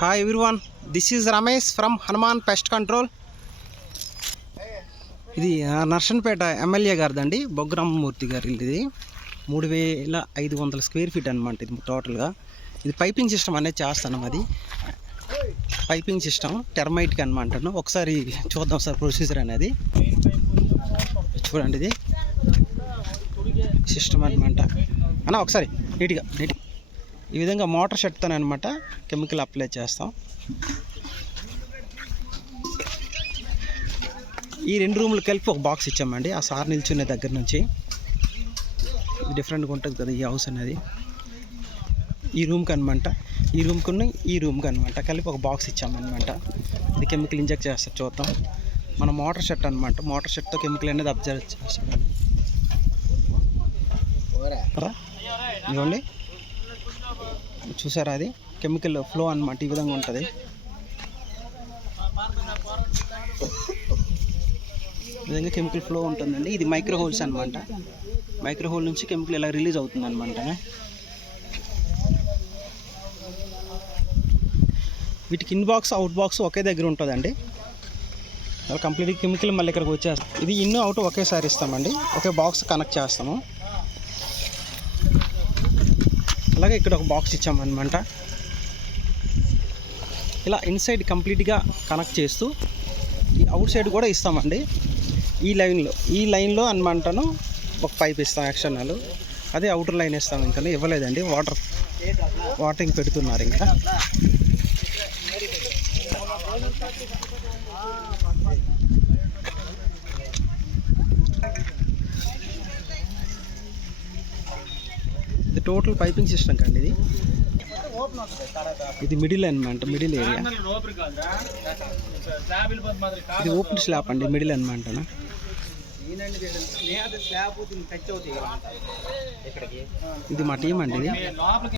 Hi everyone, this is Ramesh from Hanuman pest control. ఇది Narsanpet MLA గారిదండి, బొగ్గురామమూర్తి గారి ఇది 3500 స్క్వేర్ ఫీట్ అనమాట. ఇది టోటల్గా ఇది పైపింగ్ సిస్టమ్ అనేది చేస్తాను. అది పైపింగ్ సిస్టమ్ టెర్మైట్కి అనమాటను. ఒకసారి చూద్దాం సార్ ప్రొసీజర్ అనేది. చూడండి, ఇది సిస్టమ్ అనమాట అన్న. ఒకసారి నీట్గా ఈ విధంగా మోటార్ షెట్తో అనమాట కెమికల్ అప్లై చేస్తాం. ఈ 2 రూములు కలిపి ఒక బాక్స్ ఇచ్చామండి. ఆ సార్ నిల్చునే దగ్గర నుంచి డిఫరెంట్గా ఉంటుంది కదా ఈ హౌస్ అనేది. ఈ రూమ్కి అనమాట, ఈ రూమ్కి అనమాట కలిపి ఒక బాక్స్ ఇచ్చామన్నమాట. ఇది కెమికల్ ఇంజెక్ట్ చేస్తారు. చూద్దాం. మన మోటార్ షెట్ అనమాట. మోటార్ షెట్తో కెమికల్ అనేది అబ్జర్వ్ చేస్తాం. ఇదిగోండి, చూసారా? అది కెమికల్ ఫ్లో అనమాట. ఈ విధంగా ఉంటుంది. ఈ విధంగా కెమికల్ ఫ్లో ఉంటుందండి. ఇది మైక్రో హోల్స్ అనమాట. మైక్రో హోల్ నుంచి కెమికల్ ఇలా రిలీజ్ అవుతుంది అనమాట. వీటికి ఇన్ బాక్స్ అవుట్ బాక్స్ ఒకే దగ్గర ఉంటుందండి. అలా కంప్లీట్ కెమికల్ మళ్ళీ ఇక్కడికి వచ్చేస్తాం. ఇది ఇన్ అవుట్ ఒకేసారి ఇస్తామండి. ఒకే బాక్స్ కనెక్ట్ చేస్తాము. అలాగే ఇక్కడ ఒక బాక్స్ ఇచ్చామన్నమాట. ఇలా ఇన్సైడ్ కంప్లీట్గా కనెక్ట్ చేస్తూ ఈ అవుట్ సైడ్ కూడా ఇస్తామండి. ఈ లైన్లో అనమాటను ఒక పైప్ ఇస్తాం ఎక్స్టర్నల్. అదే అవుటర్ లైన్ ఇస్తాం. ఇంకా ఇవ్వలేదండి, వాటరింగ్ పెడుతున్నారు. ఇంకా ఇది టోటల్ పైపింగ్ సిస్టమ్ కండి. ఇది మిడిల్ అనమాట, మిడిల్ ఏరియా. ఇది ఓపెన్ స్లాబ్ అండి, మిడిల్ అనమాట. ఇది మా టీం అండి. ఇది